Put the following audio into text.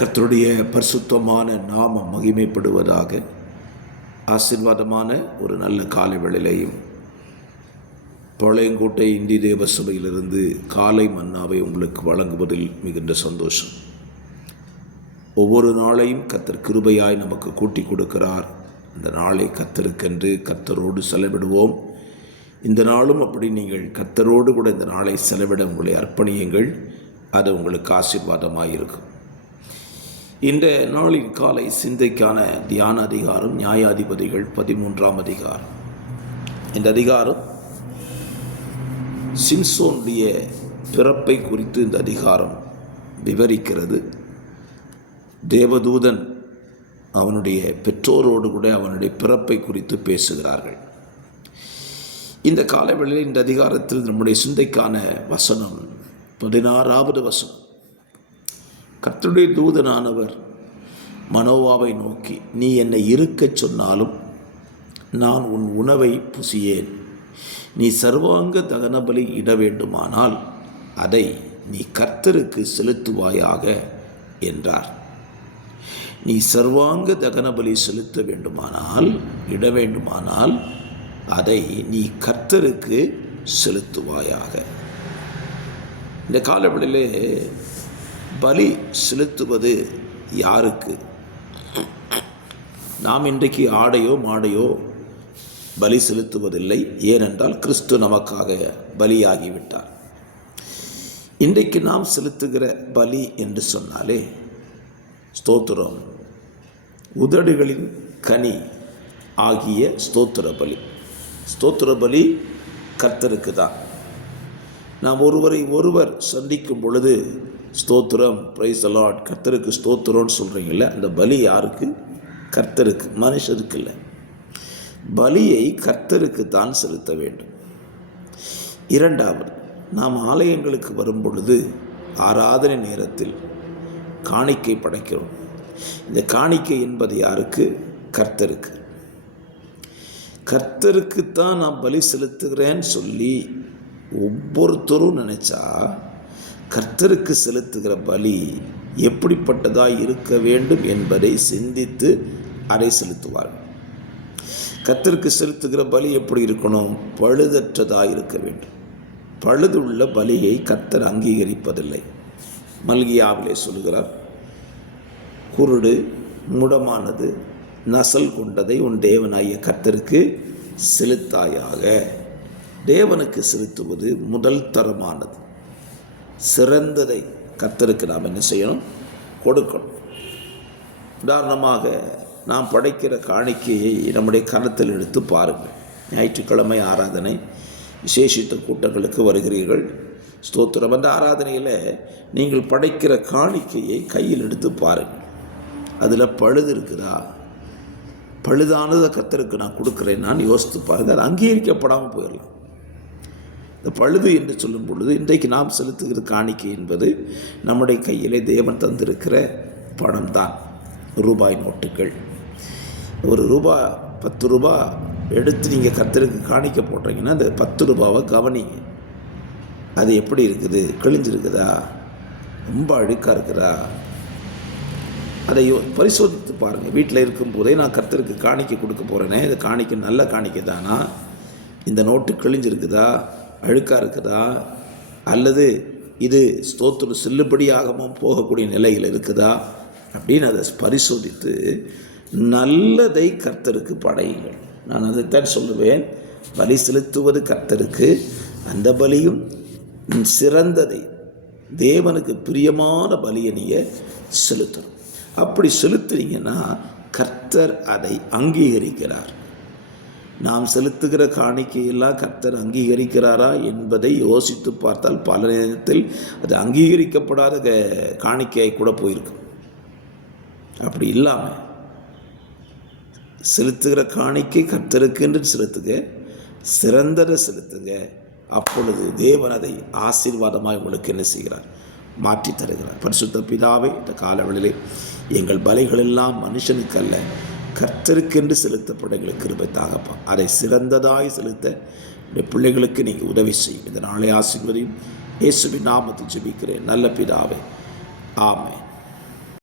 கர்த்தருடைய பரிசுத்தமான நாமம் மகிமைப்படுவதாக. ஆசீர்வாதமான ஒரு நல்ல காலை வேளையிலேயும் பாளையங்கோட்டை இந்திய தேவ சபையிலிருந்து காலை மன்னாவை உங்களுக்கு வழங்குவதில் மிகுந்த சந்தோஷம். ஒவ்வொரு நாளையும் கர்த்தர் கிருபையாய் நமக்கு கூட்டி கொடுக்கிறார். இந்த நாளை கர்த்தருக்கென்று கர்த்தரோடு செலவிடுவோம். இந்த நாளும் அப்படி நீங்கள் கர்த்தரோடு கூட இந்த நாளை செலவிட உங்களை அர்ப்பணியுங்கள். அது உங்களுக்கு ஆசீர்வாதமாக இருக்கும். இந்த நாளின் காலை சிந்தைக்கான தியான அதிகாரம் நியாயாதிபதிகள் 13ஆம் அதிகாரம். இந்த அதிகாரம் சிம்சோனுடைய பிறப்பை குறித்து இந்த அதிகாரம் விவரிக்கிறது. தேவதூதன் அவனுடைய பெற்றோரோடு கூட அவனுடைய பிறப்பை குறித்து பேசுகிறார்கள். இந்த காலவெளியில் இந்த அதிகாரத்தில் நம்முடைய சிந்தைக்கான வசனம் 16வது வசனம். கர்த்தருடைய தூதனானவர் மனோவாவை நோக்கி, நீ என்னை இருக்கச் சொன்னாலும் நான் உன் உணவை புசியேன். நீ சர்வாங்க தகனபலி இட வேண்டுமானால் அதை நீ கர்த்தருக்கு செலுத்துவாயாக என்றார். நீ சர்வாங்க தகனபலி செலுத்த வேண்டுமானால் இட வேண்டுமானால் அதை நீ கர்த்தருக்கு செலுத்துவாயாக. இந்த காலவெளியிலே பலி செலுத்துவது யாருக்கு? நாம் இன்றைக்கு ஆடையோ மாடையோ பலி செலுத்துவதில்லை. ஏனென்றால் கிறிஸ்து நமக்காக பலியாகிவிட்டார். இன்றைக்கு நாம் செலுத்துகிற பலி என்று சொன்னாலே ஸ்தோத்திரம், உதடுகளின் கனி ஆகிய ஸ்தோத்திர பலி. ஸ்தோத்திர பலி கர்த்தருக்கு தான். நாம் ஒருவர் சந்திக்கும் பொழுது ஸ்தோத்திரம், பிரைஸ் தி லார்ட், கர்த்தருக்கு ஸ்தோத்திரம்னு சொல்கிறீங்கள, அந்த பலி யாருக்கு? கர்த்தருக்கு, மனுஷருக்கு இல்லை. பலியை கர்த்தருக்கு தான் செலுத்த வேண்டும். இரண்டாவது, நாம் ஆலயங்களுக்கு வரும் பொழுது ஆராதனை நேரத்தில் காணிக்கை படைக்கிறோம். இந்த காணிக்கை என்பது யாருக்கு? கர்த்தருக்கு. கர்த்தருக்குத்தான் நான் பலி செலுத்துகிறேன்னு சொல்லி ஒவ்வொருத்தரும் நினைச்சா கர்த்தருக்கு செலுத்துகிற பலி எப்படிப்பட்டதாக இருக்க வேண்டும் என்பதை சிந்தித்து அதை செலுத்துவார்கள். கர்த்தருக்கு செலுத்துகிற பலி எப்படி இருக்கணும்? பழுதற்றதாக இருக்க வேண்டும். பழுதுள்ள பலியை கர்த்தர் அங்கீகரிப்பதில்லை. மல்கியாவிலே சொல்கிறார், குருடு முடமானது நசல் கொண்டதை உன் தேவனாகிய கர்த்தருக்கு செலுத்தாயாக. தேவனுக்கு செலுத்துவது முதல் தரமானது, சிறந்ததை கர்த்தருக்கு நாம் என்ன செய்யணும்? கொடுக்கணும். உதாரணமாக நாம் படைக்கிற காணிக்கையை நம்முடைய கரத்தில் எடுத்து பாருங்கள். ஞாயிற்றுக்கிழமை ஆராதனை விசேஷித்த கூட்டங்களுக்கு வருகிறீர்கள். ஸ்தோத்திரம். அந்த ஆராதனையில் நீங்கள் படைக்கிற காணிக்கையை கையில் எடுத்து பாருங்கள். அதில் பழுது இருக்குதா? பழுதானதை கர்த்தருக்கு நான் கொடுக்குறேன் நான் யோசித்து பாருங்கள். அது அங்கீகரிக்கப்படாமல் போயிடலாம். இந்த பழுது என்று சொல்லும் பொழுது இன்றைக்கு நாம் செலுத்துகிற காணிக்கை என்பது நம்முடைய கையிலே தேவன் தந்திருக்கிற பணம் தான். ரூபாய் நோட்டுகள். ஒரு ரூபாய் 10 ரூபா எடுத்து நீங்கள் கர்த்தருக்கு காணிக்க போடுறீங்கன்னா அந்த 10 ரூபாவை கவனிங்க. அது எப்படி இருக்குது? கிழிஞ்சிருக்குதா? ரொம்ப அழுக்காக இருக்குதா? அதை பரிசோதித்து பாருங்கள். வீட்டில் இருக்கும்போதே நான் கர்த்தருக்கு காணிக்கை கொடுக்க போகிறேனே, இது காணிக்கை நல்ல காணிக்கை தானா? இந்த நோட்டு கிழிஞ்சிருக்குதா? அழுக்காக இருக்குதா? அல்லது இது ஸ்தோத்திரம் செல்லுபடியாகவும் போகக்கூடிய நிலையில் இருக்குதா அப்படின்னு அதை பரிசோதித்து நல்லதை கர்த்தருக்கு படையுங்கள். நான் அதைத்தான் சொல்லுவேன். பலி செலுத்துவது கர்த்தருக்கு. அந்த பலியும் சிறந்ததை, தேவனுக்கு பிரியமான பலியை நீங்கள் செலுத்தணும். அப்படி செலுத்துறீங்கன்னா கர்த்தர் அதை அங்கீகரிக்கிறார். நாம் செலுத்துகிற காணிக்கையெல்லாம் கர்த்தர் அங்கீகரிக்கிறாரா என்பதை யோசித்து பார்த்தால் பல நேரத்தில் அது அங்கீகரிக்கப்படாத காணிக்கையாய் கூட போயிருக்கு. அப்படி இல்லாமல் செலுத்துகிற காணிக்கை கர்த்தருக்கு என்று செலுத்துக, சிறந்ததை செலுத்துங்க. அப்பொழுது தேவன் அதை ஆசீர்வாதமாக உங்களுக்கு என்ன செய்கிறார்? மாற்றி தருகிறார். பரிசுத்த பிதாவே, இந்த காலவெளியிலே எங்கள் பலிகளெல்லாம் மனுஷனுக்கு அல்ல கர்த்தருக்கென்று செலுத்தப்பட எங்களுக்கு கிருபை தாங்கப்பா. அதை சிறந்ததாய் செலுத்த உடைய பிள்ளைகளுக்கு நீங்கள் உதவி செய்யும். இந்த நாளை ஆசீர்வதியும். இயேசுவின் நாமத்தில் ஜெபிக்கிறேன் நல்ல பிதாவே. ஆமென்.